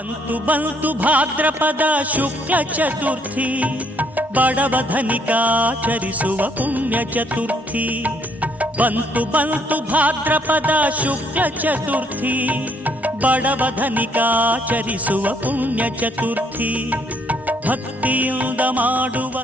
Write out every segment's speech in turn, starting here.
ಬಂತು ಬಂತು ಭಾದ್ರಪದ ಶುಕ್ಲ ಚತುರ್ಥಿ, ಬಡವ ಧನಿಕಾಚರಿಸುವ ಪುಣ್ಯ ಚತುರ್ಥಿ. ಬಂತು ಬಂತು ಭಾದ್ರಪದ ಶುಕ್ಲ ಚತುರ್ಥಿ, ಬಡವ ಧನಿಕಾಚರಿಸುವ ಪುಣ್ಯ ಚತುರ್ಥಿ. ಭಕ್ತಿಯಿಂದ ಮಾಡುವ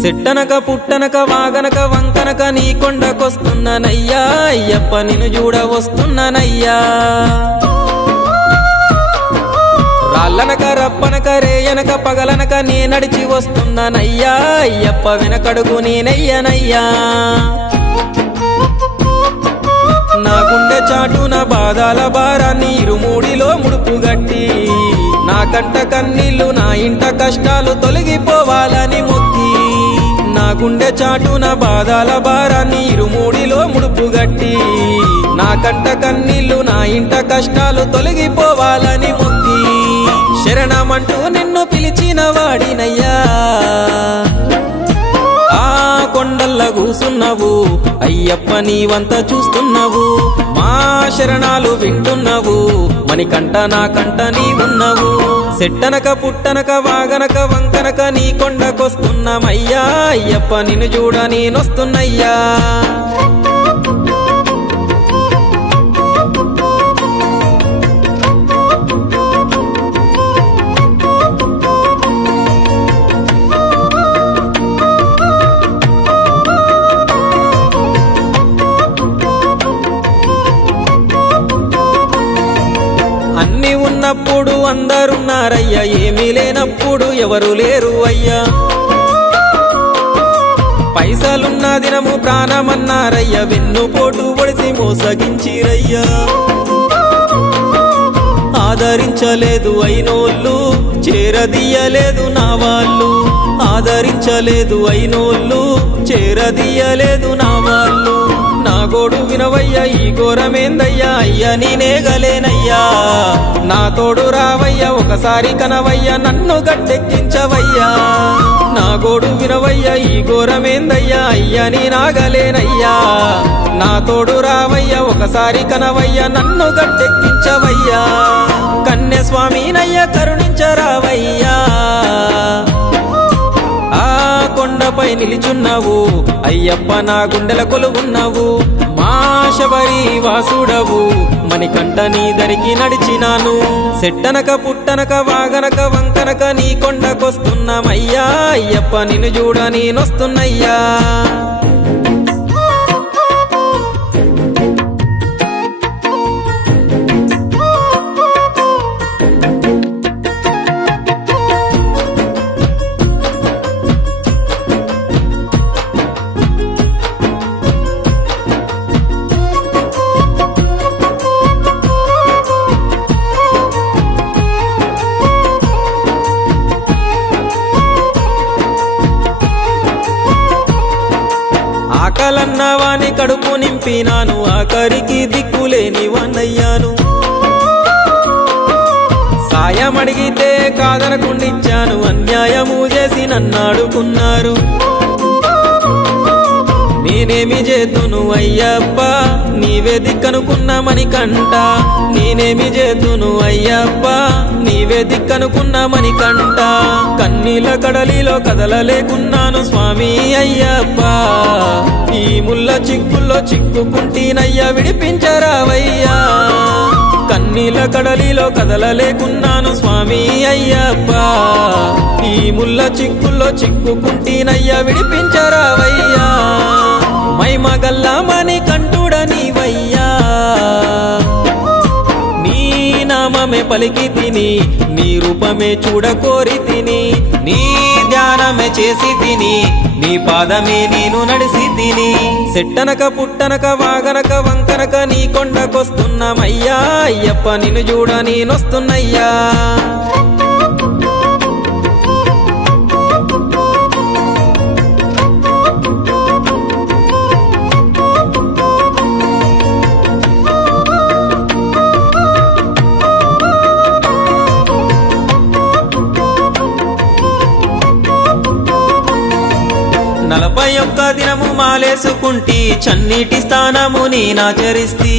సెట్టనక పుట్టనక వాగనక వంకనక నీ కొండకొస్తున్నానయ్యా అయ్యప్ప నిన్ను చూడ వస్తున్నానయ్యా రాళ్ళనక రప్పనక రేయనక పగలనక నే నడిచి వస్తున్నానయ్యా అయ్యప్ప వెనకడుగు నేనయ్యనయ్యా నా గుండె చాటున బాధల భారాన్ని ఇరుమూడిలో ముడుపు గట్టి నా కంట కన్నీళ్లు నా ఇంట కష్టాలు తొలగిపోవాలని మొక్కి నా గుండె చాటున బాధల భారాన్ని ఇరుమూడిలో ముడుపు గట్టి నా కంట కన్నీళ్లు నా ఇంట కష్టాలు తొలగిపోవాలని మొక్కి శరణమంటూ నిన్ను పిలిచిన వాడినయ్యా ఆ కొండల్ల కూసున్నావు అయ్యప్ప నీవంత చూస్తున్నావు మా శరణాలు వింటున్నావు మణికంట నా కంట నీ ఉన్నావు సెట్టనక పుట్టనక వాగనక వంకనక నీ కొండకొస్తున్నామయ్యా అయ్యప్ప నిన్ను చూడ నేనొస్తున్నయ్యా అన్ని ఉన్నప్పుడు అందరున్నారయ్యా ఏమీ లేనప్పుడు ఎవరు లేరు అయ్యా పైసలున్న దినము ప్రాణమన్నారయ్యా వెన్నుపోటు పొడిసి మోసగించిరయ్యా ఆదరించలేదు అయినోళ్ళు చేరదీయలేదు నా వాళ్ళు ఆదరించలేదు అయినోళ్ళు చేరదీయలేదు నా వాళ్ళు నా గోడు వినవయ్యా ఈ ఘోరమేందయ్యా అయ్యా నేనేగలేనయ్యా నా తోడు రావయ్యా ఒకసారి కనవయ్యా నన్ను గట్టెక్కించవయ్యా నా గోడు వినవయ్యా ఈ ఘోరమేందయ్యా అయ్యా నేనాగలేనయ్యా నా తోడు రావయ్యా ఒకసారి కనవయ్యా నన్ను గట్టెక్కించవయ్యా కన్య స్వామినయ్యా కరుణించరావయ్యా ఆ కొండపై నిలిచున్నావు అయ్యప్ప నా గుండెల కొలువున్నావు మా శబరి వాసుడవు మణికంఠ నీ దరికి నడిచినాను సెట్టనక పుట్టనక వాగనక వంకనక నీ కొండకొస్తున్నామయ్యా అయ్యప్ప నిన్ను చూడ నేనొస్తున్నయ్యా ఆకలన్నవాని కడుపు నింపినాను ఆఖరికి దిక్కులేని వాన్నయ్యాను సాయం అడిగితే కాదనకుండిచ్చాను అన్యాయము చేసి నన్నాడుకున్నారు నేనేమి చేతును అయ్యప్ప నీవే దిక్కనుకున్న మణికంఠ నేనేమి చేతును అయ్యప్ప నీవే దిక్కనుకున్న మణికంఠ కన్నీల కడలిలో కదలలేకున్నాను స్వామి అయ్యప్ప ఈ ముల్ల చిక్కుల్లో చిక్కుకుంటీనయ్యా విడిపించరావయ్యా కన్నీల కడలిలో కదలలేకున్నాను స్వామి అయ్యప్ప ఈ ముల్ల చిక్కుల్లో చిక్కుకుంటీనయ్యా విడిపించరావయ్యా మైమగల్ల మణికంఠుడ నీవయ్యా నీ నామమే పలి పలికి తిని నీ రూపమే చూడకోరి తిని నీ ధ్యానమే చేసి తిని నీ పాదమే నేను నడిసి తిని సెట్టనక పుట్టనక వాగనక వంకనక నీ కొండకొస్తున్నామయ్యా అయ్యప్ప నిన్ను చూడ నేనొస్తున్నయ్యా నలభై ఒక్క దినము మాలేసుకుంటి చన్నీటి స్థానము నేనాచరిస్తి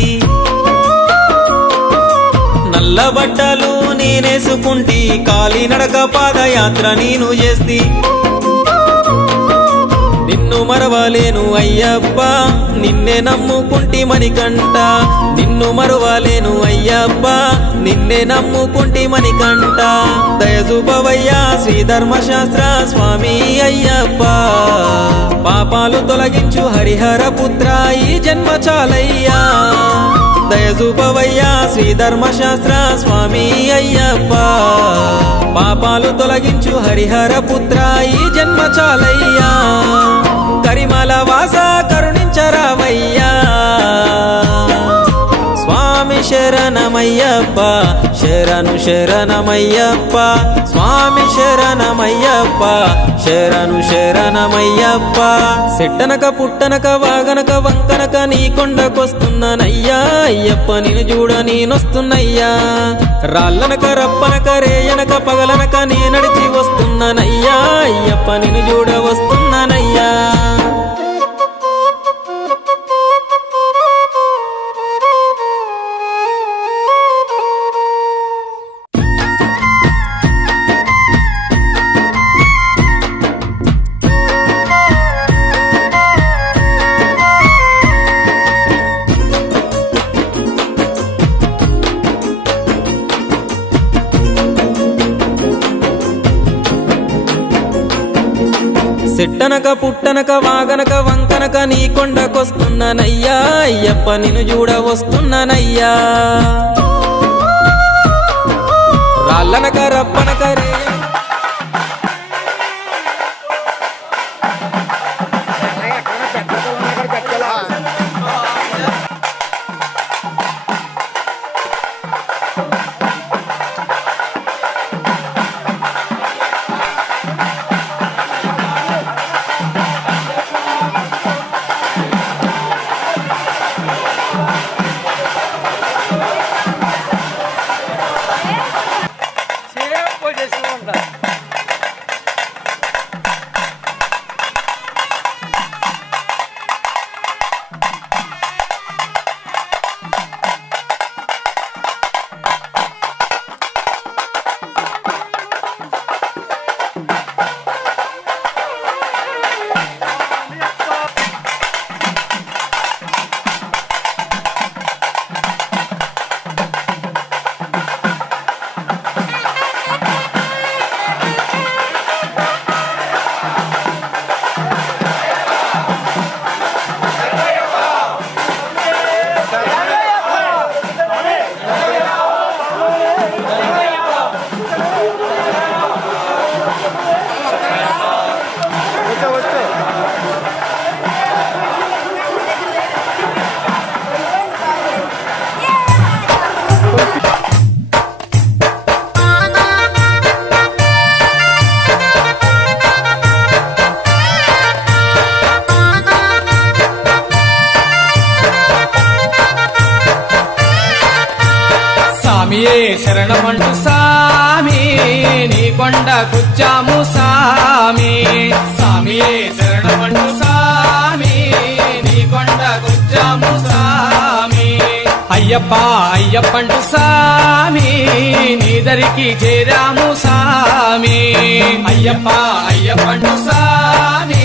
నల్ల బట్టలు నేనేసుకుంటి కాలినడక పాదయాత్ర నేను చేస్తి నిన్ను మరవలేను అయ్యప్ప నిన్నే నమ్ముకుంటి మణికంఠ నిన్ను మరవలేను అయ్యప్ప నిన్నే నమ్ముకుంటి మణికంఠ దయజూపవయ్యా శ్రీ ధర్మశాస్త్ర స్వామి అయ్యప్ప పాపాలు తొలగించు హరిహర పుత్ర ఈ జన్మ చాలయ్యా దయజూపవయ్యా శ్రీ ధర్మశాస్త్ర స్వామి అయ్యప్ప పాపాలు తొలగించు హరిహర పుత్ర ఈ జన్మ చాలయ్యా కరిమల వాస కరుణించరావయ్యా స్వామి శరణమయ్యప్ప శరణు శరణమయ్యప్ప స్వామి శరణమయ్యప్ప శరణు శరణమయ్యప్ప సెట్టనక పుట్టనక వాగనక వంకనక నీ కొండకొస్తున్నానయ్యా అయ్యప్ప నిన్ను చూడ నేనొస్తున్నయ్యా రాళ్ళనక రప్పనక రేయనక పగలనక నే నడిచి వస్తున్నానయ్యా అయ్యప్ప నిన్ను చూడ వస్తున్నానయ్యా సెట్టనక పుట్టనక వాగనక వంకనక నీ కొండకొస్తున్నానయ్యా అయ్యప్ప నిన్ను చూడ వస్తున్నానయ్యా రాళ్ళనక రప్పనక సామియే శరణమంటు సామి నీ కొండకొచ్చాము సామి సామియే శరణమంటు సామి నీ కొండకొచ్చాము సామి అయ్యప్ప అయ్యప్పంటు సామి నీ దరికి చేరాము సామి అయ్యప్ప అయ్యప్పంటు సామి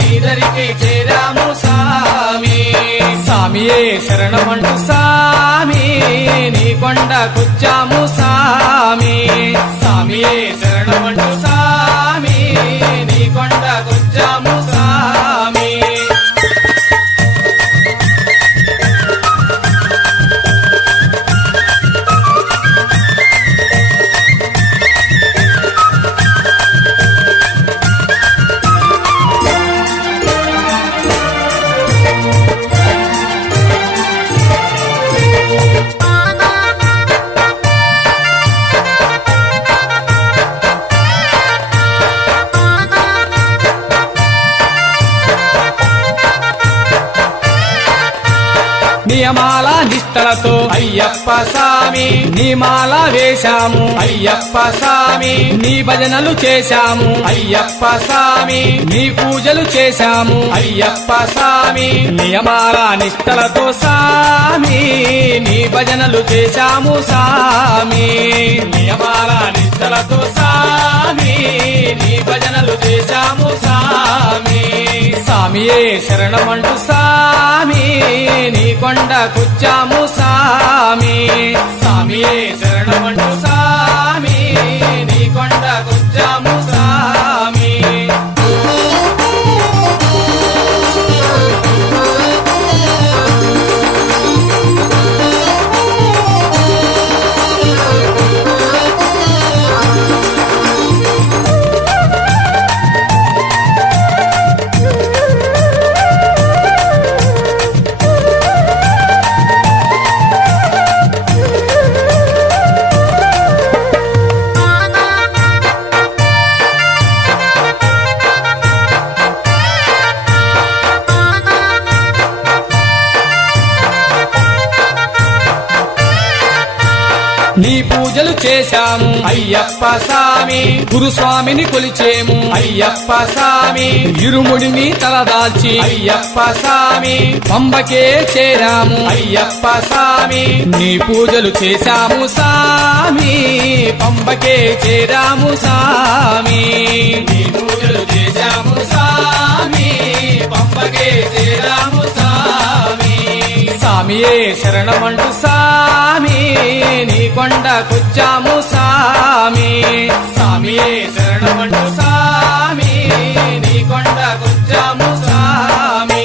నీ దరికి చేరాము సామి సామియే శరణమంటు సామి నీ కొండకొచ్చాము సామి సామియే శరణమంటు సామి నీ కొండకొచ్చాము సామి నియమాల నిష్టలతో అయ్యప్ప స్వామి నీ మాల వేశాము అయ్యప్ప స్వామి నీ భజనలు చేశాము అయ్యప్ప స్వామి నీ పూజలు చేశాము అయ్యప్ప స్వామి నియమాల నిష్టలతో స్వామి నీ భజనలు చేశాము స్వామి నియమాల నిష్టలతో స్వామి నీ భజనలు చేశాము స్వామి స్వామియే శరణమంటూ స్వామి నీ కొండకొచ్చాము స్వామి స్వామియే శరణమంటూ స్వామి నీ కొండకొచ్చాము స్వామి నీ పూజలు చేశాము అయ్యప్ప స్వామి గురుస్వామిని కొలిచేము అయ్యప్ప స్వామి ఇరుముడిని తలదాల్చి అయ్యప్ప స్వామి పంబకే చేరాము అయ్యప్ప స్వామి నీ పూజలు చేశాము స్వామి పంబకే చేరాము స్వామి నీ పూజలు చేశాము స్వామి పంబకే చేరాము స్వామి స్వామియే శరణమంటూ స్వామి నీ కొండకొచ్చాము స్వామి స్వామియే శరణమంటూ స్వామి నీ కొండకొచ్చాము స్వామి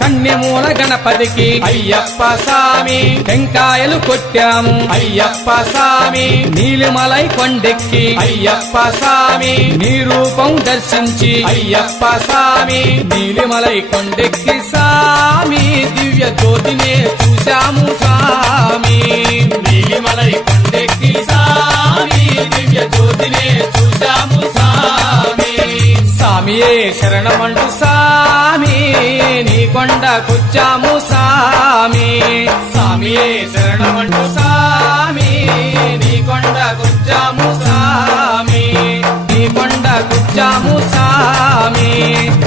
కన్యమూల గణపతికి అయ్యప్ప స్వామి టెంకాయలు కొట్టాము అయ్యప్ప స్వామి నీలిమలై కొండెక్కి అయ్యప్ప స్వామి నీ రూపం దర్శించి అయ్యప్ప స్వామి నీలిమలై కొండెక్కి స్వామి దివ్య జ్యోతినే చూశాము స్వామి నీలిమలై కొండెక్కి స్వామి దివ్య జ్యోతినే చూశాము స్వామి స్వామియే శరణమంటూ స్వామి నీ కొండకొచ్చాము స్వామి స్వామియే శరణమంటూ స్వామి నీ కొండకొచ్చాము స్వామి నీ కొండకొచ్చాము స్వామి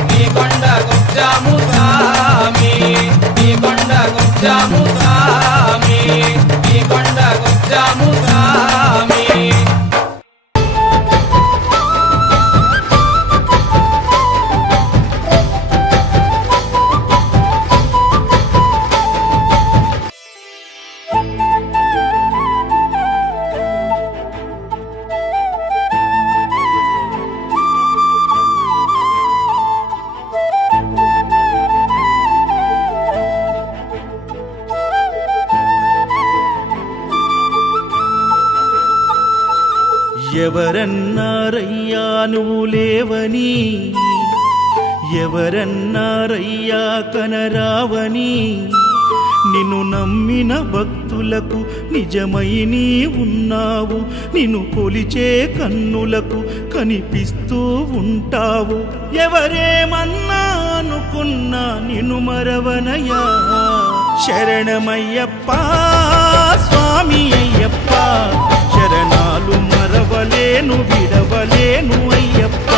నీ కొండకొచ్చాము స్వామి నీ కొండకొచ్చాము స్వామి నీ కొండకొచ్చాము స్వామి ఎవరన్నారయ్యా నువ్వు లేవని ఎవరన్నారయ్యా కనరావని నిన్ను నమ్మిన భక్తులకు నిజమై నీ ఉన్నావు నిన్ను కొలిచే కన్నులకు కనిపిస్తూ ఉంటావు ఎవరేమన్నా అనుకున్నా నిన్ను మరవనయ్యా శరణమయ్యప్ప స్వామి అయ్యప్ప శరణాలు మరవలేను విడవలేను అయ్యప్ప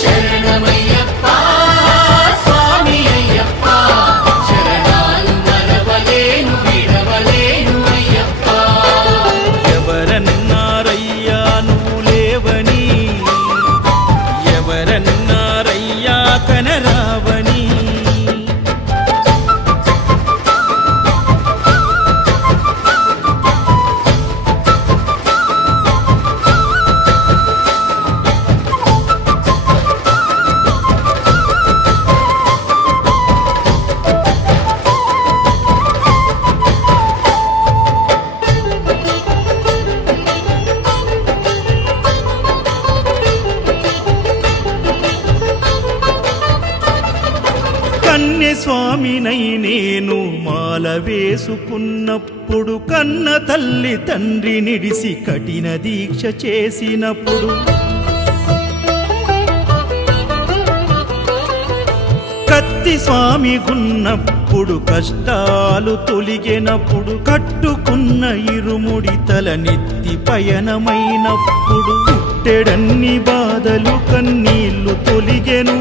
శరణమయ్యప్ప స్వామి అయ్యప్ప శరణాలు మరవలేను విడవలేను అయ్యప్ప ఎవరన్నారయ్యా నువ్వు లేవని ఎవరన్నారయ్యా కనరావని కన్యస్వామినై నేను మాల వేసుకున్నప్పుడు కన్న తల్లి తండ్రి నిడిసి కఠిన దీక్ష చేసినప్పుడు కత్తి స్వామి గున్నప్పుడు కష్టాలు తొలిగినప్పుడు కట్టుకున్న ఇరుముడి తల నెత్తి పయనమైనప్పుడు పుట్టెడన్ని బాధలు కన్నీళ్లు తొలిగెను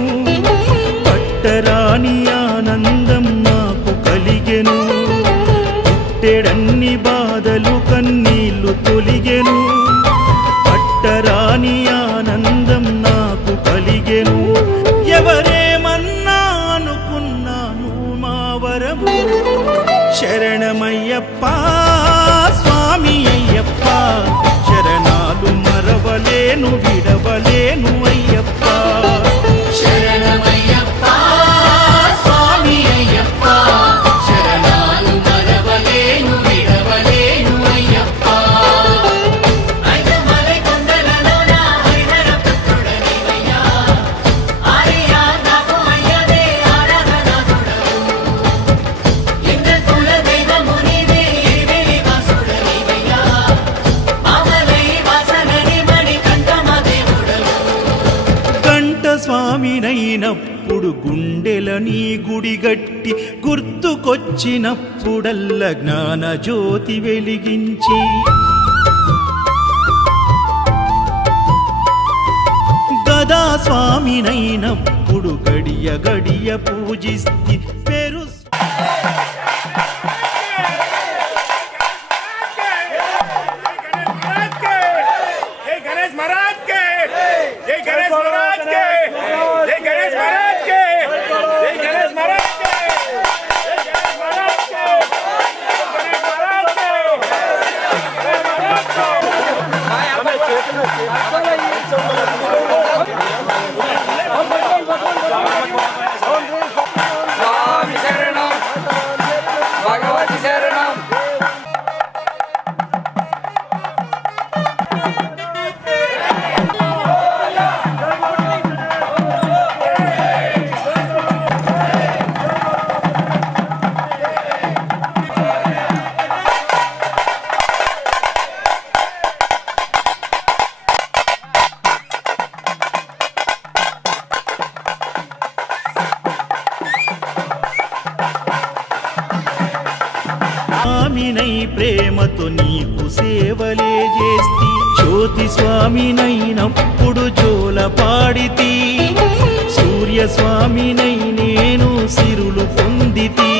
పట్టరాని ఆనందం నాకు కలిగెను పుట్టెడన్ని బాధలు కన్నీళ్లు తొలిగెను పట్టరాని ఆనందం నాకు కలిగెను ఎవరేమన్నా అనుకున్నాను మా వరము శరణమయ్యప్ప స్వామి అయ్యప్ప శరణాలు మరవలేను విడవలేను అయ్యప్ప శరణమయ్యప్ప స్వామి అయ్యప్ప శరణాలు మరవలేను విడవలేను అయ్యప్ప ఐదమలై కొండలలోన హరిహర పుత్రుడనివయ్యా ఆర్యా నాకు అయ్యవే ఆరాధనాథుడవు లింగ కుల దైవము నీవే ఇరివేలి వాసుడనివయ్యా మామలై వాసనని మణికంఠమ దేవుడవు కంఠ స్వామినైనప్పుడు గుండెల నీ గుడిగట్టి గుర్తుకొచ్చినప్పుడల్ల జ్ఞాన జ్యోతి వెలిగించి గదా స్వామినైనప్పుడు గడియ గడియ పూజిస్తి పేరు जय गणेश महाराज के जय गणेश महाराज के जय गणेश महाराज के जय गणेश महाराज के जय गणेश महाराज के गणेश महाराज స్వామి శరణం భగవతి శరణం స్వామినై ప్రేమతో నీకు సేవలే చేస్తి జ్యోతి స్వామినైనప్పుడు జోల పాడితి సూర్య స్వామినై నేను సిరులు పొందితి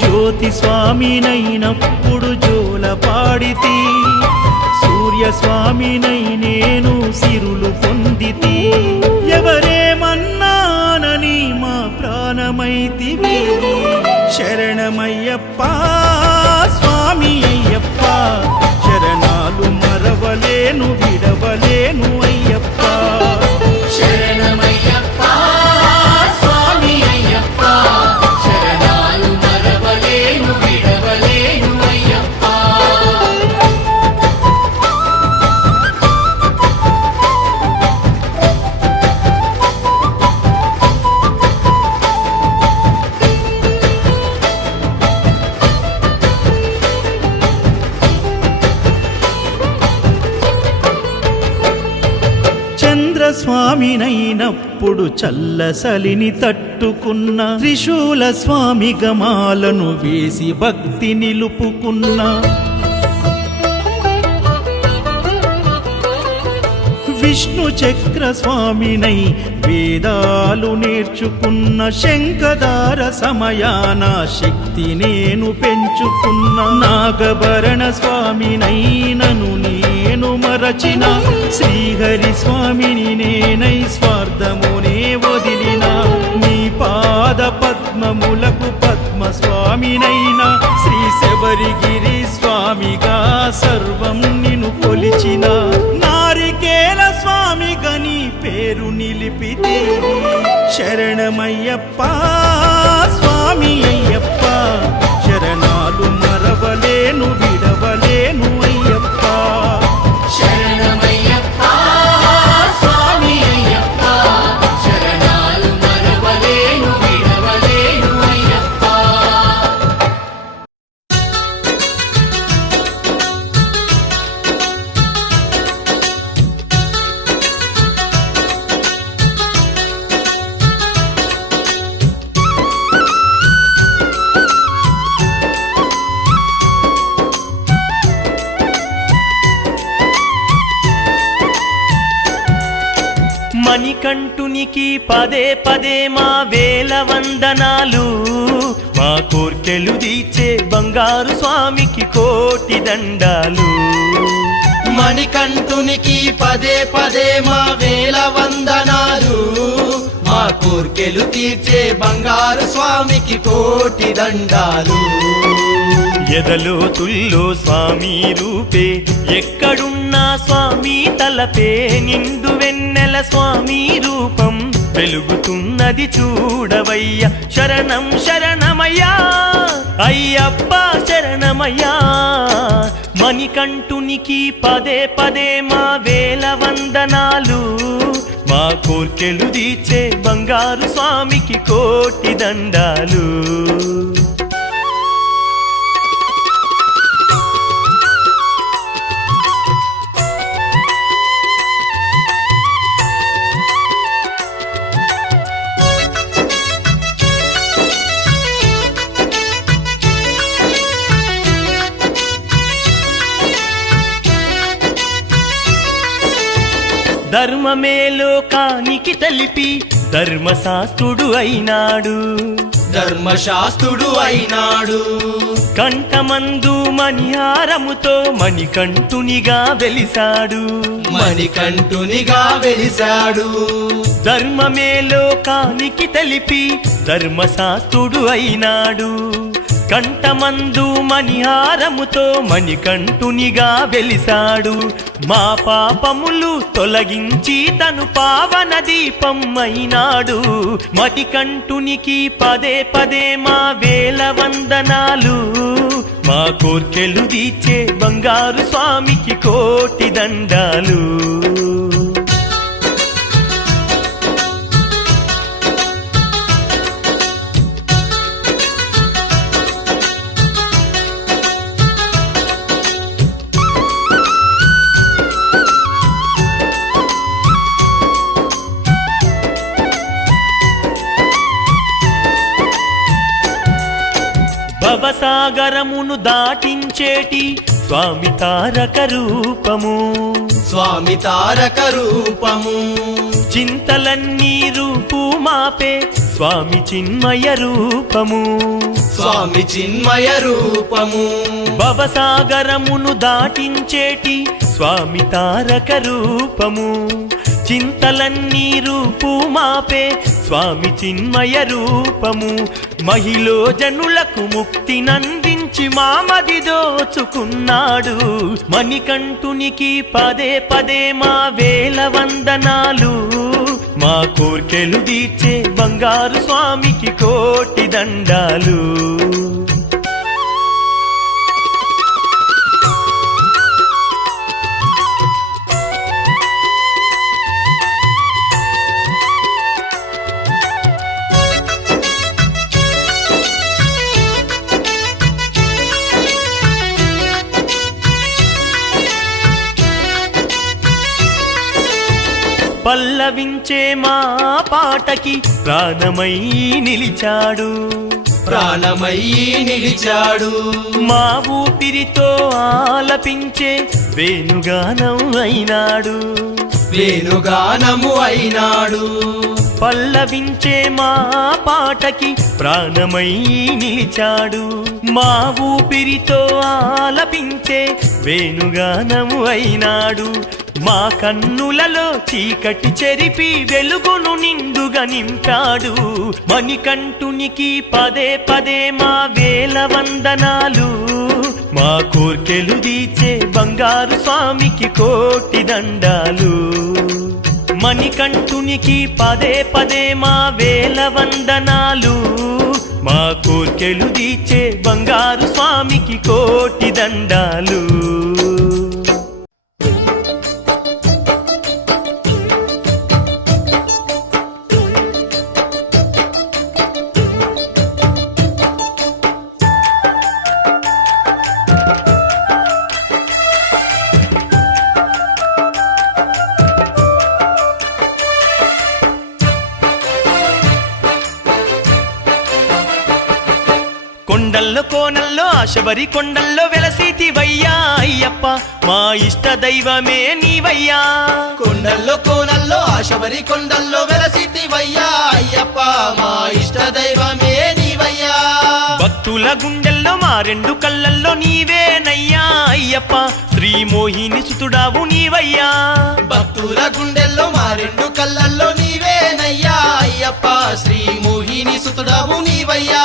జ్యోతి స్వామినైనప్పుడు జోల పాడితి సూర్య స్వామినై నేను సిరులు పొందితి ఎవరేమన్నానని మా ప్రాణమైతివి శరణమయ్యప్ప స్వామి అయ్యప్ప శరణాలు మరవలేను విడవలేను అయ్యప్ప శరణమయ్యప్ప స్వామి అయ్యప్ప శరణాలు మరవలేను విడవలేను అయ్యప్ప స్వామినైనప్పుడు చల్లసలిని తట్టుకున్న త్రిశూల స్వామి గమాలను వేసి భక్తి నిలుపుకున్న విష్ణు చక్ర స్వామినై వేదాలు నేర్చుకున్న శంఖదార సమయాన శక్తి నేను పెంచుకున్న నాగభరణ స్వామినైనను నేను మరచిన శ్రీహరి స్వామిని నేనై స్వార్థమునే వదిలిన నీ పాద పద్మములకు పద్మ స్వామినైనా శ్రీ శబరిగిరి స్వామిగా సర్వం నిన్ను కొలిచిన నారికేల స్వామిగా నీ పేరు నిలిపితే శరణమయ్యప్ప స్వామి అయ్యప్ప శరణాలు మరవలేను విడవలేను అయ్యప్ప మణికంఠునికి పదే పదే మా వేల వందనాలు, మా కోర్కెలు తీర్చే బంగారు స్వామికి కోటి దండాలు. మణికంఠునికి పదే పదే మా వేల వందనాలు, మా కోర్కెలు తీర్చే బంగారు స్వామికి కోటి దండాలు. ఎదలో తుల్లో స్వామి రూపే, ఎక్కడున్నా స్వామి తలపే, నిండు వెన్నెల స్వామి రూపం వెలుగుతున్నది చూడవయ్య. శరణం శరణమయ్యా అయ్యప్ప శరణమయ్యా. మణికంఠునికి పదే పదే మా వేల వందనాలు, మా కోర్కెలు తీర్చే బంగారు స్వామికి కోటి దండాలు. ధర్మమే లోకానికి తెలిపి ధర్మశాస్త్రుడు అయినాడు, ధర్మశాస్త్రుడు అయినాడు. కంఠమందు మణిహారముతో మణికంఠునిగా వెలిసాడు, మణికంఠునిగా వెలిసాడు. ధర్మమే లోకానికి తెలిపి ధర్మశాస్త్రుడు అయినాడు, కంఠమందు మణిహారముతో మణికంఠునిగా వెలిసాడు. మా పాపములు తొలగించి తను పావన దీపం అయినాడు. మణికంఠునికి పదే పదే మా వేల వందనాలు, మా కోర్కెలు తీర్చే బంగారు స్వామికి కోటి దండాలు. భవసాగరమును దాటించేటి స్వామి తారక రూపము, స్వామి తారక రూపము. చింతలన్నీ రూపు మాపే స్వామి చిన్మయ రూపము, స్వామి చిన్మయ రూపము. భవసాగరమును దాటించేటి స్వామి తారక రూపము, చింతలన్నీ రూపు మాపే స్వామి చిన్మయ రూపము. మహిళ జనులకు ముక్తినందించి మామది దోచుకున్నాడు. మణికంఠునికి పదే పదే మా వేల వందనాలు, మా కోర్కెలు తీర్చే బంగారు స్వామికి కోటి దండాలు. పల్లవించే మా పాటకి ప్రాణమై నిలిచాడు, ప్రాణమై నిలిచాడు. మా ఊపిరితో ఆలపించే వేణుగానం అయినాడు, వేణుగానము అయినాడు. పల్లవించే మా పాటకి ప్రాణమై నిలిచాడు, మా ఊపిరితో ఆలపించే వేణుగానము అయినాడు. మా కన్నులలో చీకటి చెరిపి వెలుగును నిండుగా నింపాడు. మణికంఠునికి పదే పదే మా వేల వందనాలు, మా కోర్కెలు తీర్చే బంగారు స్వామికి కోటి దండాలు. మణికంఠునికి పదే పదే మా వేల వందనాలు, మా కోర్కెలు తీర్చే బంగారు స్వామికి కోటి దండాలు. కొండల్లో కోనల్లో ఆశబరి కొండల్లో వెలసి వెలసితివయ్యా అయ్యప్ప మా ఇష్ట దైవమే నీవయ్యా కొండల్లో కోనల్లో ఆశబరి కొండల్లో వెలసితివయ్యా అయ్యప్ప మా ఇష్ట దైవమే నీవయ్యా భక్తుల గుండెల్లో మా రెండు కళ్ళల్లో నీవేనయ్యా అయ్యప్ప శ్రీ మోహిని సుతుడావు నీవయ్యా భక్తుల గుండెల్లో మా రెండు కళ్ళల్లో నీవేనయ్యా అయ్యప్ప శ్రీ మోహిని సుతుడావు నీవయ్యా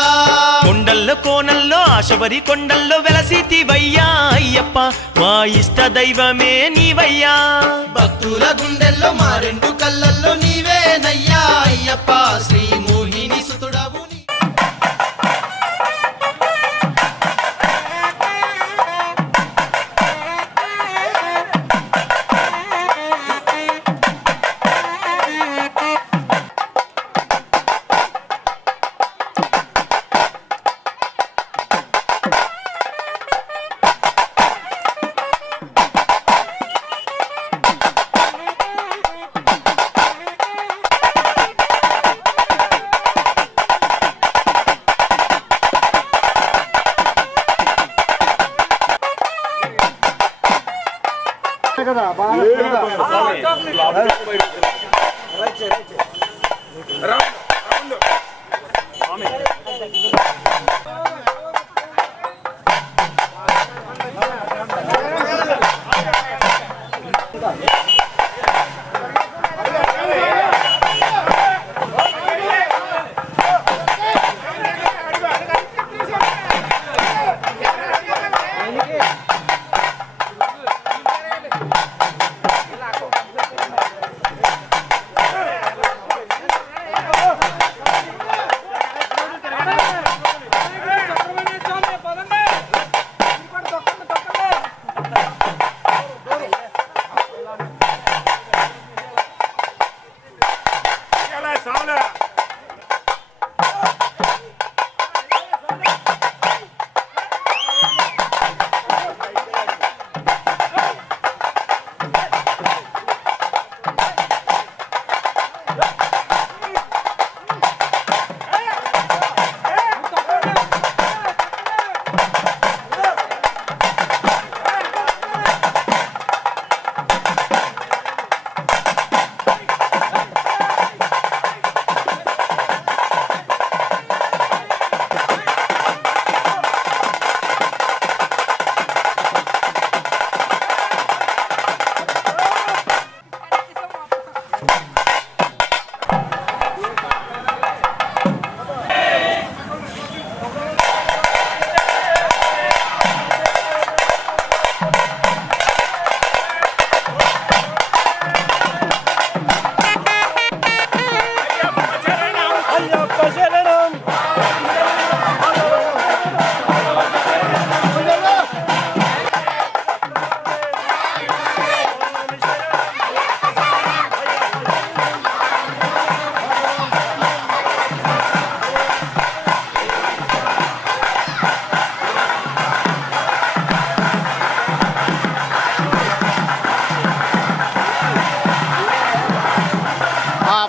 కొండల్లో కోనల్లో ఆశబరి కొండల్లో వెలసితివయ్యా అయ్యప్ప మా ఇష్ట దైవమే నీవయ్యా భక్తుల గుండెల్లో మా రెండు కళ్ళల్లో నీవేనయ్యా అయ్యప్ప శ్రీ మోహిని సుతుడావు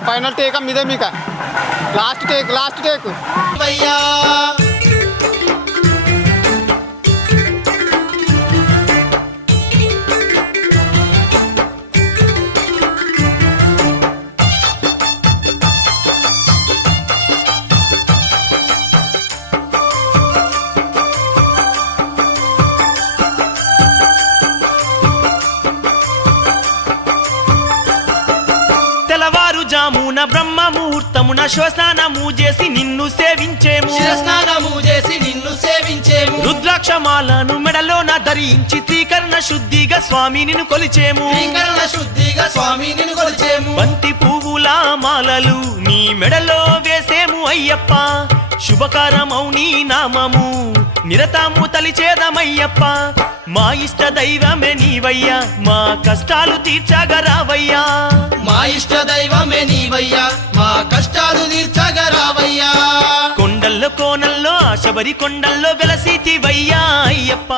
फाइनल टेक మీదే మీక లాస్ట్ టేక్ అయ్యా జామున బ్రహ్మ ముహూర్తమున శ్వస్నానము చేసి నిన్ను సేవించేము రుద్రాక్షమాలను మెడలోన ధరించి త్రికరణ శుద్ధిగా స్వామి నిన్ను కొలిచేము బంతి పువ్వుల మాలలు నీ మెడలో వేసేము అయ్యప్ప శుభకరమౌ నీ నామము నిరతము తలిచేదమయ్యప్ప మా ఇష్ట దైవమే నీవయ్యా మా కష్టాలు తీర్చగరావయ్యా మా ఇష్ట దైవమే నీవయ్యా మా కష్టాలు తీర్చగరావయ్యా కొండల్లో కోనల్లో ఆశబరి కొండల్లో వెలసితివయ్యా అయ్యప్ప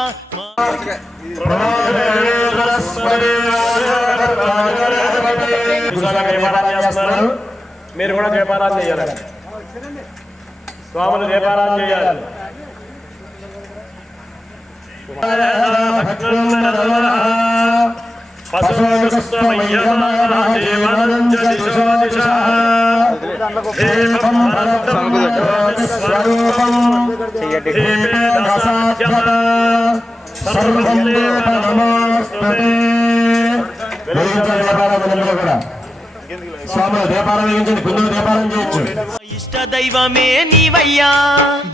మీరు కూడా వ్యాపారాలు చేయాలి స్వాములు వ్యాపారాలు చేయాలి స్వామి దీపాలు వెలిగించండి, కుందులు దీపాలం చేయొచ్చు. ఇష్ట దైవమే నీవయ్యా,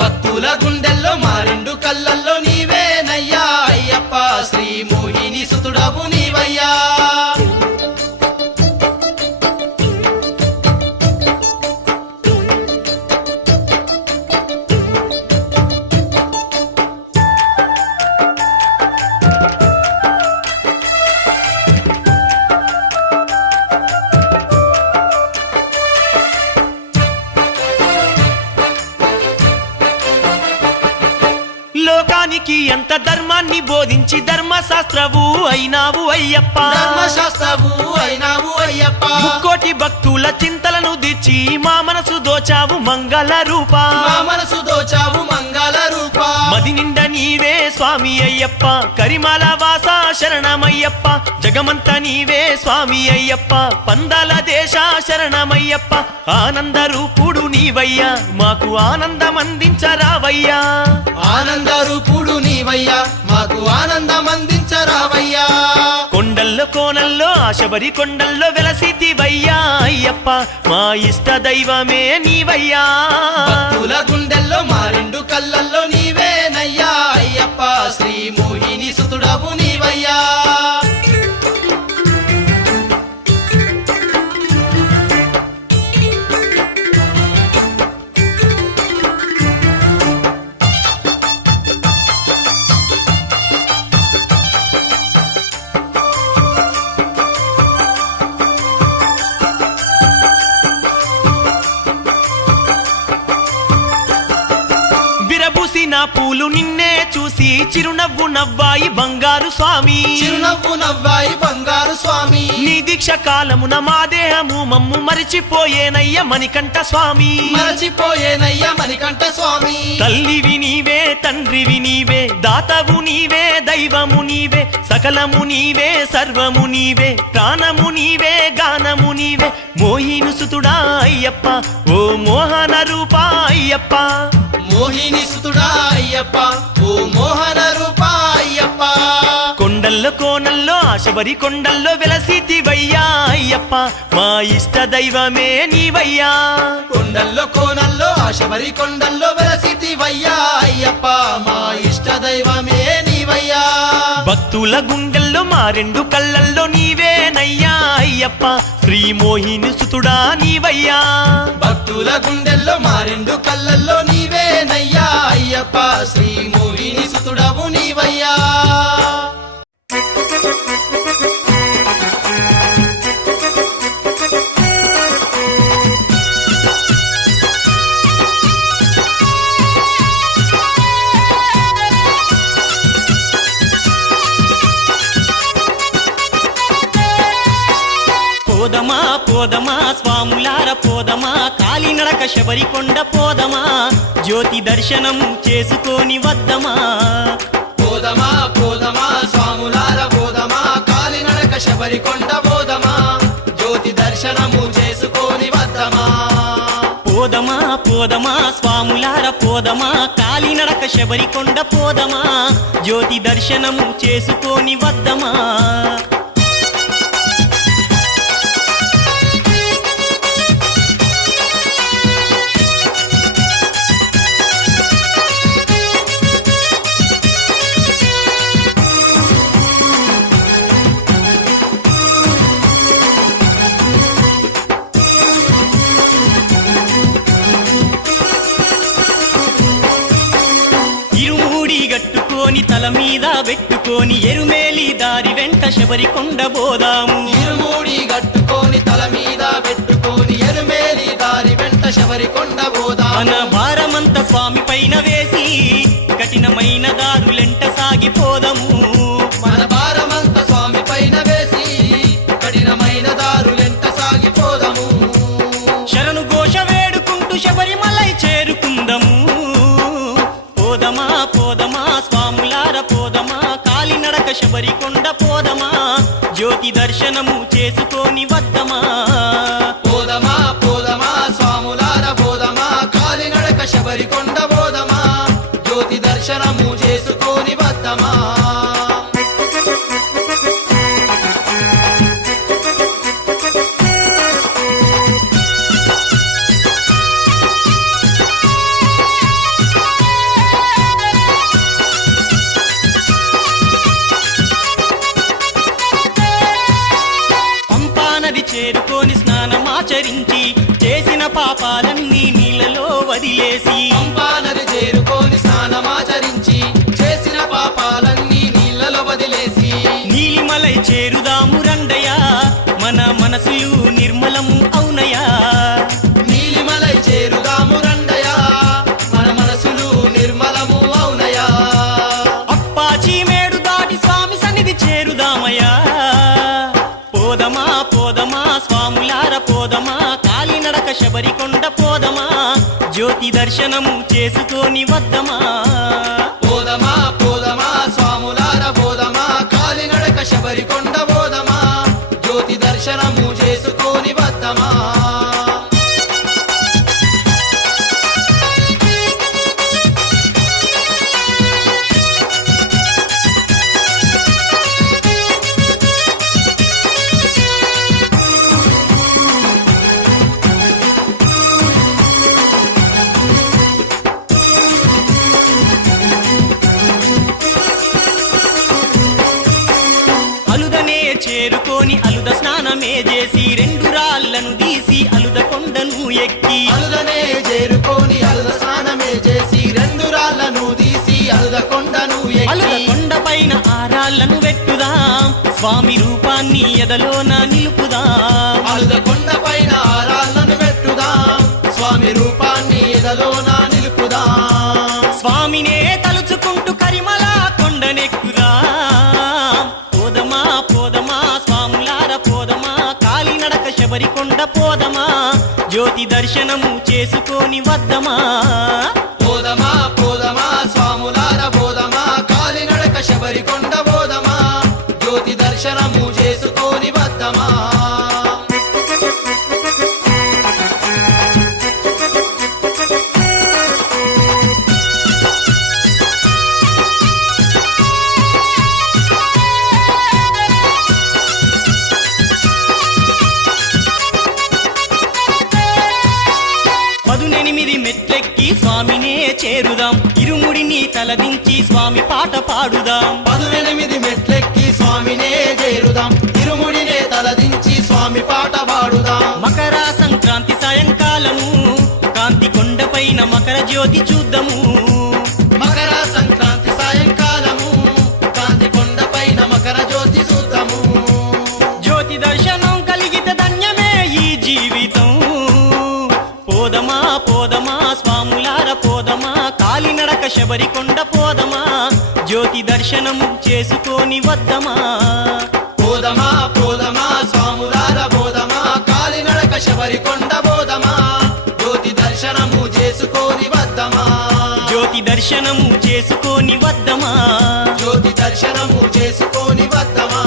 భక్తుల గుండెల్లో మా రెండు కళ్ళల్లో నీవేనయ్యా అయ్యప్ప, శ్రీ మోహిని సుతుడవు నీవయ్యా. లోకానికి ఎంత ధర్మాన్ని బోధించి ధర్మశాస్త్రవు అయినావు అయ్యప్ప, ధర్మశాస్త్రవు అయినావు అయ్యప్ప. ముక్కోటి భక్తుల చింతలను దిచ్చి మా మనసు దోచావు మంగళ రూప, మా మనసు దోచావు మంగళ రూప. మది నిండ నీవే స్వామి అయ్యప్ప, కరిమాల వాస శరణమయ్యప్ప, జగమంత నీవే స్వామి అయ్యప్ప, పందాల దేశ శరణమయ్యప్ప. ఆనంద రూపుడు నీవయ్యా, మాకు ఆనందం అందించరావయ్యా. ఆనంద రూపుడు నీవయ్యా, మాకు ఆనందం అందించరావయ్యా. కొండల్లో కోనల్లో ఆశబరి కొండల్లో వెలసితివయ్యా అయ్యప్ప, మా ఇష్ట దైవమే నీవయ్యా. భక్తుల గుండెల్లో మా రెండు కళ్ళల్లో నీవేనయ్యా అయ్యప్ప, శ్రీ మోహిని సుతుడవు నీవయ్యా. విరబూసిన పూలు నిన్నే చూసి చిరునవ్వు నవ్వాయి బంగారు స్వామి, చిరునవ్వు నవ్వాయి బంగారు స్వామి. నీ దీక్ష కాలమున మా దేహము మమ్ము మరిచిపోయేనయ్య మణికంఠ స్వామి, మరచిపోయేనయ్యా మణికంఠ స్వామి. తల్లివి నీవే తండ్రివి నీవే, దాతవు నీవే దైవము నీవే, సకలము నీవే సర్వము నీవే, ప్రాణము నీవే గానము నీవే. మోహిని సుతుడా అయ్యప్ప, ఓ మోహన రూప అయ్యప్ప, మోహిని సుతుడా అయ్యప్ప, ఓ మోహన రూప అయ్యప్ప. కొండల్లో కోనల్లో ఆశబరి కొండల్లో వెలసితివయ్యా అయ్యప్ప, మా ఇష్ట దైవమే నీవయ్యా. కొండల్లో కోనల్లో ఆశబరి కొండల్లో వెలసితివయ్యా అయ్యప్ప, మా ఇష్ట దైవమే నీవయ్యా. భక్తుల గుండెల్లో మా రెండు కళ్ళల్లో నీవేనయ్యా అయ్యప్ప, శ్రీ మోహిని సుతుడా నీవయ్యా. భక్తుల గుండెల్లో మా రెండు కళ్ళల్లో నీవేనయ్యా అయ్యప్ప, శ్రీ మోహిని సుతుడవు నీవయ్యా. పోదమా పోదమా స్వాములార పోదమా, కాలినడక శబరికొండ పోదమా, జ్యోతి దర్శనము చేసుకొని వద్దమా. పోదమా పోదమా స్వాములార పోదమా, కాలినడక శబరికొండ పోదమా, జ్యోతి దర్శనము చేసుకొని వద్దమా. పోదమా పోదమా స్వాములార పోదమా, కాలినడక శబరికొండ పోదమా, జ్యోతి దర్శనము చేసుకొని వద్దమా. ఇరుమూడి గట్టుకొని తల మీద పెట్టుకొని ఎరుమేలి దారి వెంట శబరికొండ పోదాము. ఇరుమూడి గట్టుకొని తల మీద పెట్టుకొని ఎరుమేలి దారి వెంట శబరికొండ పోదాము. మన భారమంత స్వామి పైన వేసి కఠినమైన దారులెంట సాగిపోదము. మన భారమంత స్వామి పైన వేసి కఠినమైన దారులెంట సాగిపోదము. శరణు ఘోష వేడుకుంటూ శబరిమలై చేరుకుందము. పోదమా పోదమా స్వాములార పోదమా, శబరికొండ పోదమా జ్యోతి దర్శనము చేసుకొని వద్దమా పోదమా పోదమా స్వాములార పోదమా కాలినడక శబరికొండ పోదమా జ్యోతి దర్శనము చేసుకొని వద్దమా చేరుకొని స్నానమాచరించి చేసిన పాపాలన్నీ నీళ్ళలో వదిలేసి పంపానది చేరుకొని స్నానమాచరించి చేసిన పాపాలన్నీ నీళ్ళలో వదిలేసి నీలిమలై చేరుదాము రండయా మన మనసులు నిర్మలము అవునయా నీలిమలై చేరుదాము రండయా మన మనసులు నిర్మలము అవునయా అప్పాచి మేడు దాటి స్వామి సన్నిధి చేరుదామయ్యా పోదమా పోదమా స్వాములార పోదమా కాలినడక శబరికొండ పోదమా జ్యోతి దర్శనము చేసుకొని వద్దమా పోదమా పోదమా స్వాములార పోదమా కాలినడక శబరికొండ పోదమా జ్యోతి దర్శనము చేసుకొని వద్దమా చేరుకొని అలుద స్నానమే చేసి రెండు రాళ్లను తీసి అలుద కొండను ఎక్కి అలుదనే చేరుకొని అలుద స్నానమే చేసి రెండు రాళ్లను తీసి అలుద కొండను అలుద ఎక్కి కొండ పైన ఆ రాళ్లను పెట్టుదాం స్వామి రూపాన్ని ఎదలోన నిలుపుదాం అలుద కొండ పైన ఆ రాళ్లను పెట్టుదాం స్వామి రూపాన్ని ఎదలోన నిలుపుదాం స్వామినే తలుచుకుంటూ కరిమల కొండనెక్కుదాం పోదమా పోదమా స్వాములార పోదమా కాలినడక శబరికొండ పోదమా జ్యోతి దర్శనము చేసుకొని వద్దమా పోదమా పోదమా స్వాములార పోదమా కాలినడక శబరికొండ పోదమా జ్యోతి దర్శనము చేసుకొని వద్దమా పదునెనిమిది మెట్లెక్కి స్వామినే చేరుదాం ఇరుముడిని తలదించి స్వామి పాట పాడుదాం 18 మెట్లెక్కి స్వామినే చేరుదాం ఇరుముడినే తలదించి స్వామి పాట పాడుదాం మకర సంక్రాంతి సాయంకాలము కాంతి కొండపైన మకర జ్యోతి చూద్దాము మకర సంక్రాంతి సాయంకాలము కాంతి కొండపైన మకర జ్యోతి చూద్దాము జ్యోతి దర్శనం కలిగితే ధన్యమే ఈ జీవితం పోదమా పోదమా స్వాములార పోదమా కాలినడక శబరికొండ పోదమా జ్యోతి దర్శనము చేసుకొని వద్దమా పోదమా పోదమా స్వాములార పోదమా కాలినడక శబరికొండ పోదమా జ్యోతి దర్శనము చేసుకొని వద్దమా జ్యోతి దర్శనము చేసుకొని వద్దమా జ్యోతి దర్శనము చేసుకొని వద్దమా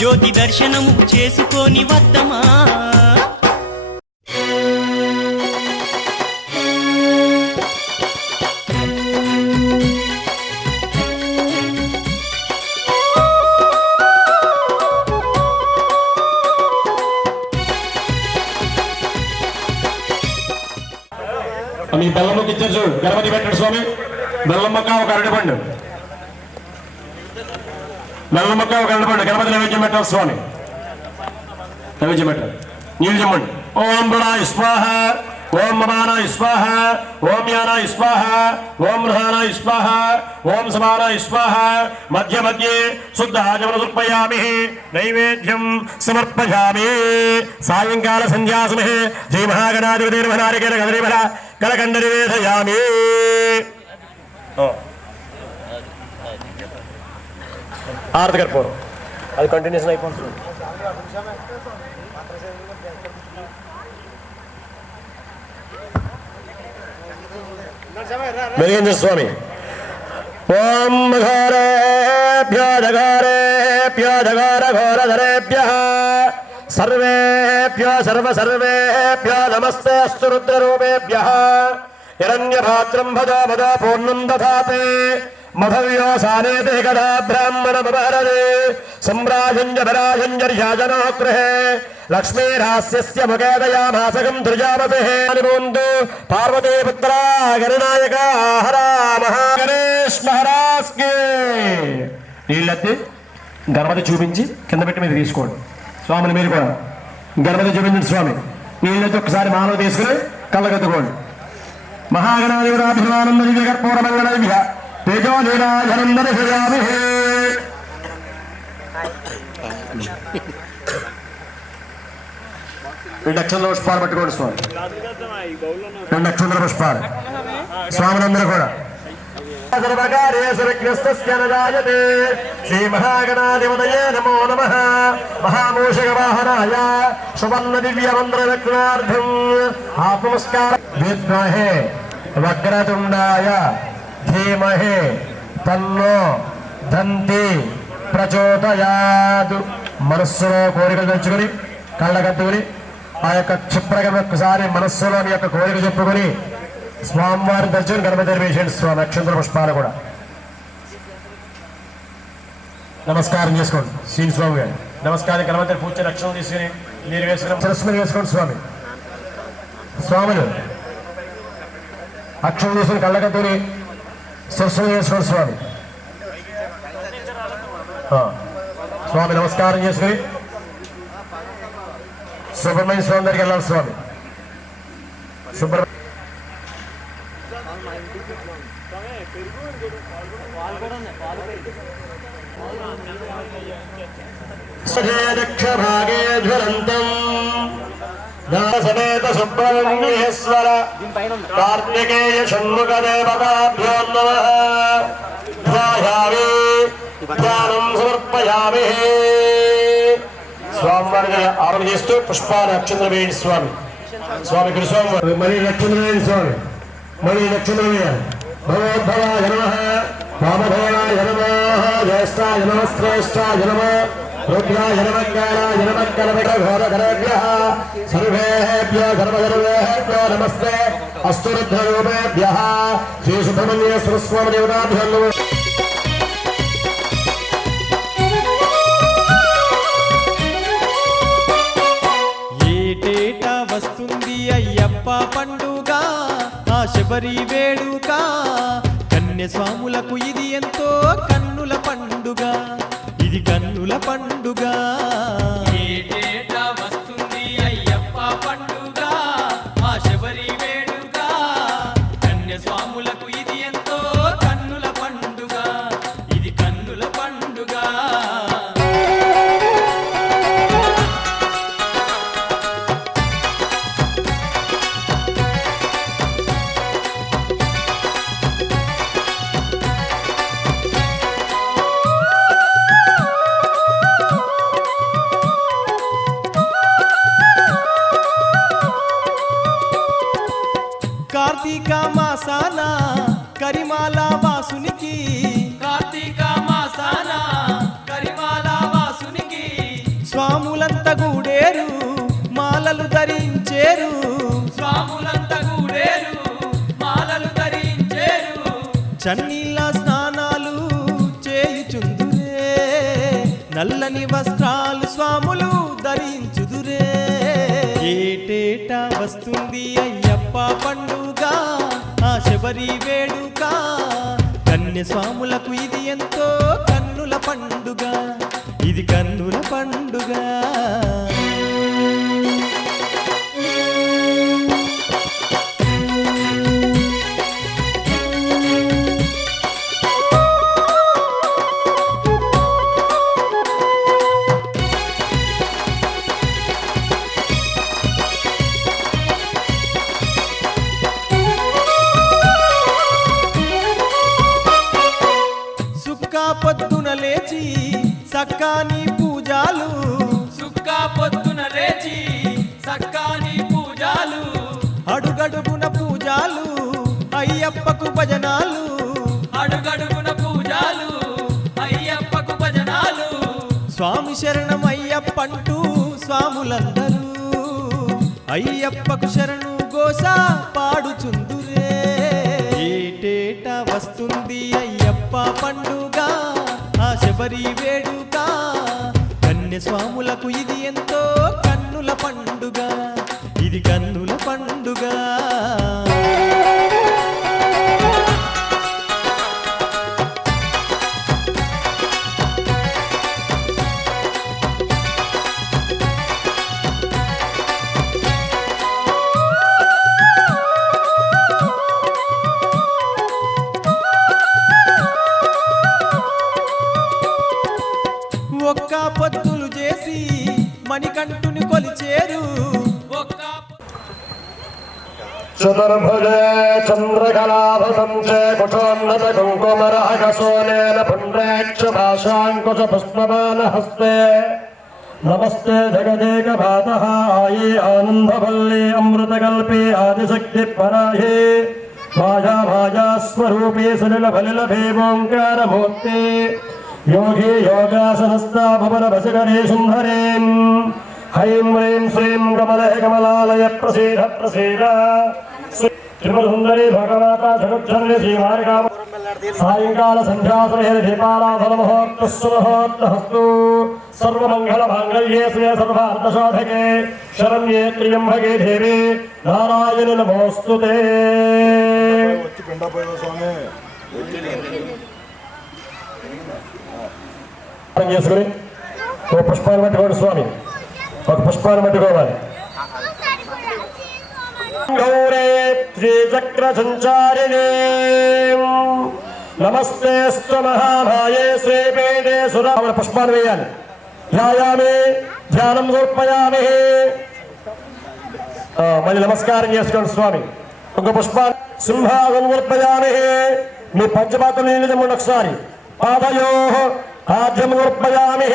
జ్యోతి దర్శనము చేసుకొని వద్దమా మీ బెల్లమ్మకి ఇచ్చారు చూడు గణపతి పెట్టండి స్వామి బెల్లమ్మక్క ఒక అరటిపండు బెల్లమ్మక్క ఒక అరటిపండు గణపతి నైవేద్యం పెట్టాలి స్వామి నైవేద్యం పెట్టాలి నీళ్ళు చెప్పండి ఓం బృణాయ స్వాహ ఓం మమానాయ స్వాహ ఓం యానాయ స్వాహ ఓం మృహానాయ స్వాహ ఓం సమానాయ స్వాహ మధ్య మధ్యే శుద్ధాజమన సమర్పయామి నైవేద్యం సమర్పయామి సాయంకాల సంధ్యా సమయే శ్రీ మహాగణాధిపతి నారికేల గదరిబల కలకండ నివేదయామి ఆరతి కర్పూరం అది కంటిన్యూషన్ అయిపోతుంది వెలిగించు స్వామి ఓం ఘోరే सर्वेभ्यो जघोरेभ्यो जघोरघोरधरेभ्यः सर्वेभ्यो सर्वेभ्यो नमस्ते अस्तु रुद्ररूपेभ्यः हिरण्यभात्रं भजो भजो पूर्णं दधाते मधव्यो सानेते कदा ब्राह्मणमपहरते सम्राजञ्जभराजञ्जर्याजनो गृहे लक्ष्मीरास्यस्य मुखेदयामासकं धृजावतेः निबुन्तु पार्वतीपुत्रा गणनायक हरा महागणेश महाराज की నీళ్ళెత్తి గణపతి చూపించి కింద పెట్టి మీరు తీసుకోండి స్వామిని మీరు కూడా గణపతి చూపించండి స్వామి నీళ్ళెత్తి ఒకసారి మానవ తీసుకుని కళ్ళగత్తుకోండి महागणाधिपराभिमानंद दिव्यकर्पूरमंगलभ्य तेजो लीलाधरं दर्शयामहे రెండు అక్షంతల పుష్పాలు పట్టుకోండి స్వామి రెండు అక్షంతల పుష్పాలు స్వాములందరూ కూడా శ్రీ మహాగణాధిపతయే నమో నమః మహామూషక వాహనాయ సువర్ణ దివ్య మంత్ర దక్షిణార్థం ఆత్మస్కార విద్మహే వక్రతుండాయ ధీమహే తన్నో దంతి ప్రచోదయాదు మనస్సులో కోరికలు తెచ్చుకొని కళ్ళగద్దుకొని ఆ యొక్క క్షిప్రగం ఒక్కసారి మనస్సులో మీ యొక్క కోరిక చెప్పుకొని స్వామివారి దర్శనం గణపతి వేసేయండి స్వామి నక్షత్ర పుష్పాలు కూడా నమస్కారం చేసుకోండి శ్రీని స్వామి గారు నమస్కారం గణపతి పూజ నక్షత్రం తీసుకుని మీరు వేసుకుని సరస్వతి వేసుకోండి స్వామి స్వాములు అక్షరం తీసుకుని కళ్ళకత్తూరి సరస్వతి వేసుకోండి స్వామి స్వామి నమస్కారం చేసుకుని సుబ్రహ్మణ్య స్వామి దగ్గరికి వెళ్ళాలి స్వామి సుబ్రహ్మణ్య दक्षभागे ज्वलन्तम् समेत सुब्रह्मण्येश्वर कार्तिकेय षण्मुखदेवताभ्यो नमः ध्यायामि ध्यानं समर्पयामि స్వామివారికి ఆరాధన చేస్తూ పుష్పాల నక్షత్రం వేయండి స్వామి స్వామి గురుస్వామి మళ్ళీ నక్షత్రం వేయండి స్వామి మళ్ళీ నక్షత్రం వేయాలి భగవద్భవాయ నమః వామదేవాయ నమః జ్యేష్ఠాయ నమః శ్రేష్ఠాయ నమః रुद्राय नमः घोरघरेभ्यः सर्वेभ्यो सर्वधर्मेभ्यो नमस्ते अस्तु रुद्ररूपेभ्यः श्री सुब्रह्मण्येश्वर स्वामी देवताभ्यो नमः ఏటేటా వస్తుంది అయ్యప్ప పండుగ ఆ శబరి వేడుక కన్యస్వాములకు ఇది ఎంతో కన్నుల పండుగ ఇది కన్నుల పండుగ ఏటేటా వస్తుంది అయ్యప్ప పండుగ ఆ శబరి వేడుక కన్యస్వాములకు ఇది ఎంతో కన్నుల పండుగ ఇది కన్నుల పండుగ కార్తీక మాసాన కరిమాల వాసునికి కార్తీక మాసాన కరిమాల వాసునికి స్వాములంతా గూడేరు మాలలు ధరించేరు స్వాములంతా గూడేరు మాలలు ధరించేరు చన్నీళ్ళ స్నానాలు చేయుచుందురే నల్లని వస్త్రాలు స్వాములు ధరించుదురే ఏటేటా వస్తుంది అయ్యప్ప పండుగ ఆ శబరి వేడుక కన్యస్వాములకు ఇది ఎంతో కన్నుల పండుగ ఇది కన్నుల పండుగ పొద్దున లేచి సక్కాని పూజాలు సుక్కా పొద్దున లేచి సక్కాని పూజాలు అడుగడుగున పూజాలు అయ్యప్పకు భజనాలు అడుగడుగున పూజాలు అయ్యప్పకు శరణం అయ్యప్పంటూ స్వాములందరూ అయ్యప్పకు శరణు గోస పాడుచుందురే ఏటేటా వస్తుంది అయ్యప్ప పండుగ ఆ శబరి వేడుక కన్య స్వాములకు ఇది ఎంతో కన్నుల పండుగ ఇది కన్నుల పండుగ ఒక్క పొద్దులు చేసి మణికంఠుని కొలిచేరు చతుర్భుజే చంద్రకళాభసంచే కుశోన్నత కుంకుమరాగసోనేన పుండ్రేక్షభాషాంకుశ పుష్పమాన హస్తే నమస్తే జగదేకపాతః ఆయే ఆనందవల్లే అమృతకల్పే ఆదిశక్తి పరాహే మాయా మాయాస్వరూపే సలిలఫలిలభే ఓంకారమూర్తే యోగి యోగాసనస్థా భవన వశకరే సుందరేం హైం హ్రీం శ్రీం కమలే కమలాలయ ప్రసీద ప్రసీద త్రిపుర సుందరి భగవత జగజ్జనని శ్రీమారికా సాయంకాల సంధ్యాసమయ దీపారాధన ముహూర్తస్సు సర్వమంగళ మాంగళ్యే శ్రియ సర్వార్థసాధకే శరణ్యే త్ర్యంబకే దేవి నారాయణ నమోస్తుతే చేసుకుని ఓ పుష్పాన్ని పట్టుకోండి స్వామి ఒక పుష్పాన్ని పట్టుకోవాలి గౌరే త్రిచక్ర సంచారిణే నమస్తే మహాభాయే శ్రీపేడే సురావణ పుష్పాన్ని వేయాలి ధ్యాయామి ధ్యానం సమర్పయామి మళ్ళీ నమస్కారం చేసుకోండి స్వామి ఒక పుష్పాన్ని సింహాసనం సమర్పయామి మీ పంచపాత్ర నీళ్ళు ఒకసారి పాదయో ఆద్యం సమర్పయామి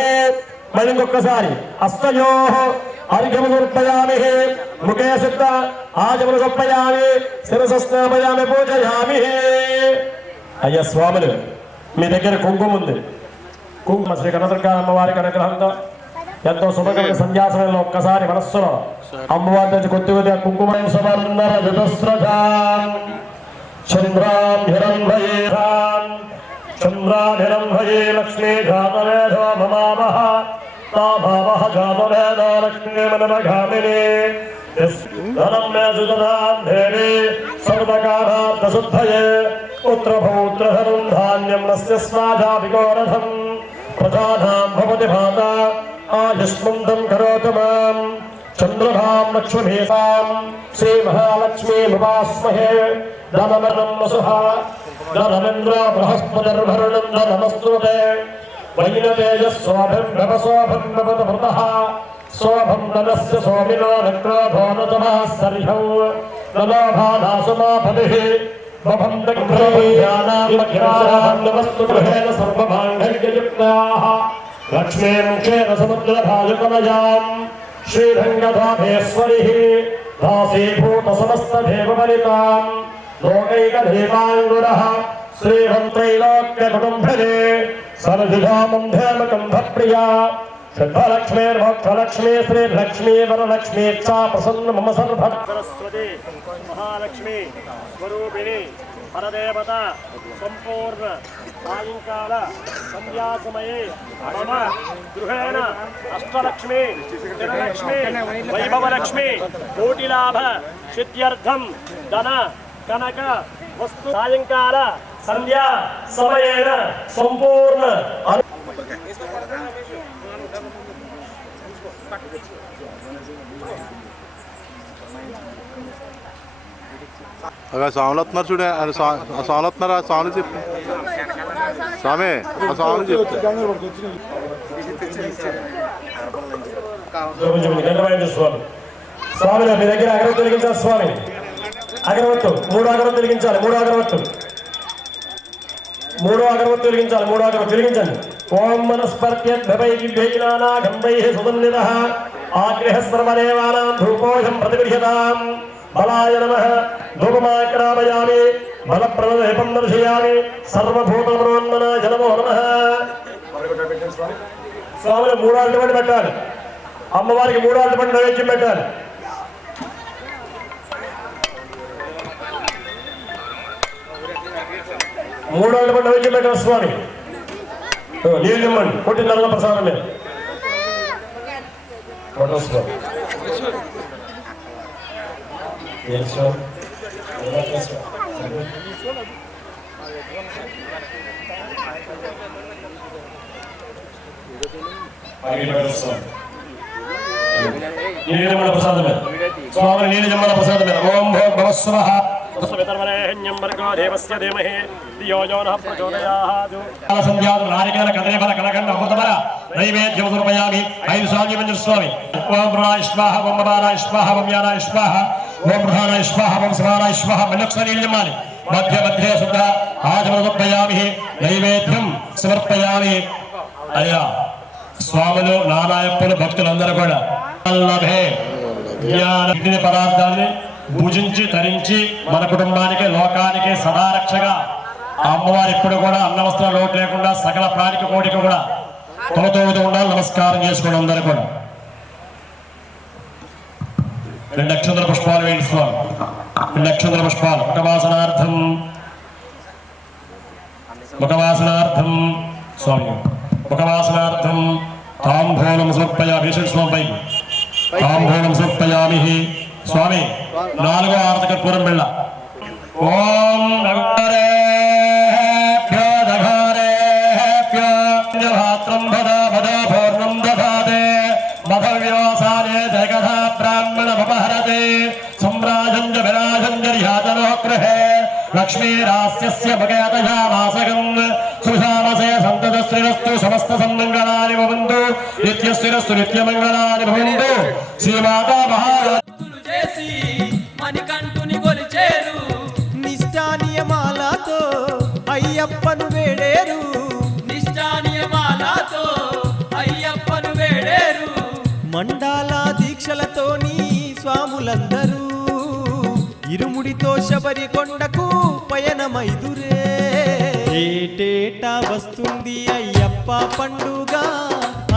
మళ్ళీ ఇంకొకసారి అస్తయో अर्घ्यम समर्पयामि मुखे सिद्ध आजम समर्पयामि शिरसस्नापयामि पूजयामि అయ్యా స్వాములు మీ దగ్గర కుంకుమ ఉంది కుంకుమ శ్రీ కనకదుర్గమ్మ అమ్మవారికి అనుగ్రహంతో ఎంతో శుభకరమైన సంధ్యాసనంలో ఒక్కసారి మనస్సులో అమ్మవారి నుంచి కొద్దిగా కుంకుమ సమర్ణర జతస్రజాం చంద్రాం హిరణ్మయేరాం చంద్రాం హిరణ్మయే లక్ష్మీ జాతవేధో మమామహ భావః జాతవేద లక్ష్మీ మనమఘామిని ధనం మే సుజనాం దేవి సర్వకామార్థ శుద్ధయే పుత్రపౌత్రధనం ధాన్యం నస్య స్వాధాభికోరథం ప్రజానాం భవతి భాత ఆయుష్మంతం కరోతు మాం చంద్రభాం లక్ష్మీభాం శ్రీ మహాలక్ష్మీముపాస్మహే ధనమనం వసుః ధనమింద్ర బృహస్పతిర్భరణం ధనమస్తుతే వైనతేజస్సోభిర్భవసోభిం భవత భృతః శోభం ధనస్య సోమినో నక్రోధో నతమః సర్హౌ నలోభాదాసుమాపతిః లక్ష్మీం క్షేర సముద్రభాజకమయాం శ్రీరంగధామేశ్వరి దాసీభూత సమస్త దేవపరితాం లోకైకదేవాంగురః శ్రీరంత్రైలోక్య కుటుంబినే సరజుధామం ధేమకంధప్రియా సిద్ధలక్ష్మీర్మోక్షలక్ష్మీ శ్రీలక్ష్మీ వరలక్ష్మీ చా ప్రసన్న మమ సర్వ సరస్వతి మహాలక్ష్మి స్వరూపిణి పరదేవత సంపూర్ణ సాయంకాల సంధ్యా సమయే మమ గృహేణ అష్టలక్ష్మి జగలక్ష్మి వైభవలక్ష్మి కోటిలాభ సిద్ధ్యర్థం ధన కనక వస్తు సాయంకాల సంధ్యా సమయేన సంపూర్ణ అలా స్వాములు వస్తున్నారు చూడే స్వాములు వస్తున్నారు ఆ స్వాములు చెప్పు స్వామి ఆ స్వాములు చెప్తే స్వామి స్వామి మీ దగ్గర అగరవత్తు వెలిగించాలి స్వామి అగరవత్తు మూడో అగరవత్తు వెలిగించాలి మూడో అగరవత్తు వెలిగించండి ఓం మనస్పర్త్యద్భవైనానాగంభై సుగంధితః ఆగ్రహ సర్వదేవానాం ధూపోహం ప్రతిగృహ్యతాం బలాయ నమః ధూపమాగ్రాపయామి బలప్రదీపం దర్శయామి సర్వభూతమనోన్మనాయ నమో నమః స్వామిని 3 అరటిపండు పెట్టాలి. అమ్మవారికి 3 అరటిపండు నైవేద్యం పెట్టాలి. మూడు అరటిపండు నైవేద్యం పెట్టాలి స్వామి. నీళ్ళు ఇవ్వండి. కొట్టిన తర్వాత ప్రసాదం మీద స్వామి. నీలిజమ్మల ప్రసాదం మీద స్వామి. నీలిజమ్మల ప్రసాదం మీద ఓం భో భవ స్వః నారికేల కదలీఫల కనకండ అమృతమర నైవేద్యం సమర్పయామి. 5 సార్లు జపించండి స్వామి. ఓం ప్రాణాయ స్వాహ, ఓం అపానాయ స్వాహ, ఓం యానాయ స్వాహ, ఓం ప్రధానాయ స్వాహ, ఓం సమానాయ స్వాహ. మళ్ళొకసారి నియమాలి. మధ్య మధ్య శుద్ధ ఆచమన సమర్పయామి. నైవేద్యం సమర్పయామి. అయ్యా స్వాములు, నారాయణులు, భక్తులందరూ కూడా జ్ఞాన పదార్థాన్ని పూజించి ధరించి మన కుటుంబానికి, లోకానికి సదారక్షగా అమ్మవారు ఎప్పుడు కూడా అన్న వస్త్రాల లోటు లేకుండా సకల ప్రాణిక కోటికి కూడా తొలతోడుతూ ఉండాలి. నమస్కారం చేసుకోండి అందరూ కూడా. 2 అక్షంతర పుష్పాలు వేయండి స్వామి. 2 అక్షంతర పుష్పాలు ముఖవాసనార్థం. ముఖవాసనార్థం స్వామి. ముఖవాసనార్థం తాంబూలం సమర్పయామి. స్వామి తాంబూలం సమర్పయామి. స్వామి 4వ ఆరతి కర్పూరం బిళ్ళ. ఓం నగరేభ్యో నగరేభ్యో భాత్రం భదా భదా పూర్ణం దధాతే మధవ్యోసానే జగధ బ్రాహ్మణ ఉపహరతే సమ్రాజం చ విరాజం చర్యాతనో గృహే లక్ష్మీరాస్యస్య భగయతయా వాసగం సుశామసే సంతతశ్రీరస్తు సమస్త సన్మంగళాని భవంతు నిత్యశ్రీరస్తు నిత్యమంగళాని భవంతు. శ్రీమాతా మహారాజ్ చేసి మణికంఠుని కొలిచేరు. నిష్ఠానియమాలతో అయ్యప్పను వేడేరు. నిష్ఠానియమాలతో అయ్యప్పను వేడేరు. మండల దీక్షలతోని స్వాములందరూ ఇరుముడితో శబరి కొండకు పయనమైదురే. ఏటేటా వస్తుంది అయ్యప్ప పండుగ,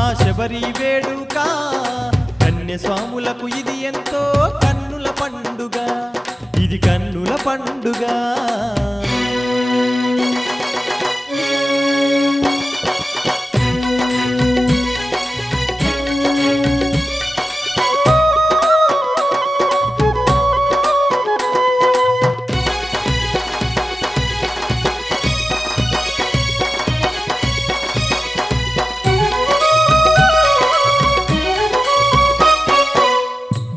ఆ శబరి వేడుక. కన్య స్వాములకు ఇది ఎంతో కన్నుల పండుగ, ఇది కన్నుల పండుగ.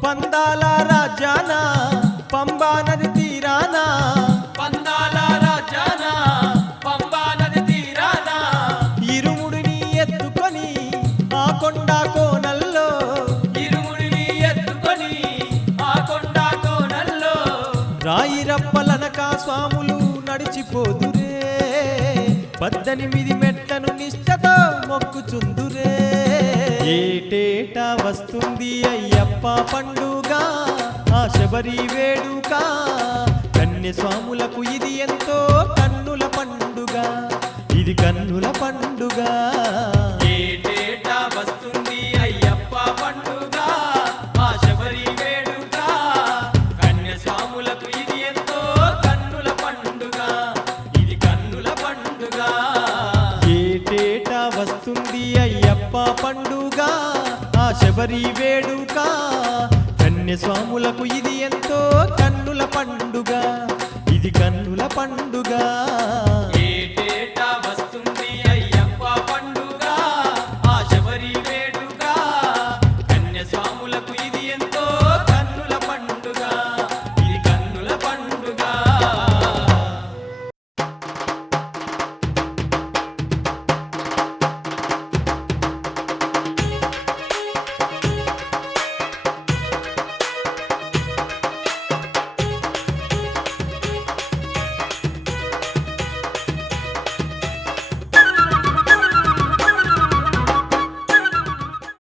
పందాల రాజాన పంబా నది తీరాన. పందాల రాజాన పంబా నది తీరాన. ఇరుముడిని ఎత్తుకొని ఆ కొండ కోనల్లో. ఇరుముడిని ఎత్తుకొని ఆ కొండ కోనల్లో. రాయిరప్పలనక స్వాములు నడిచిపోదురే. 18 మెట్లను నిష్ఠతో మొక్కుచుందురే. ఏటేటా వస్తుంది అయ్యప్ప పండుగ, ఆ శబరి వేడుక. కన్య స్వాములకు ఇది ఎంతో కన్నుల పండుగ, ఇది కన్నుల పండుగ. ఏటేటా వస్తుంది అయ్యప్ప పండుగ, ఆ శబరి వేడుక. కన్య స్వాములకు ఇది ఎంతో కన్నుల పండుగ, ఇది కన్నుల పండుగ. ఏటేటా వస్తుంది అయ్యప్ప పండుగ, ఆ శబరి వేడుక. కన్య స్వాములకు ఇది ఎంతో కన్నుల పండుగ, ఇది కన్నుల పండుగ.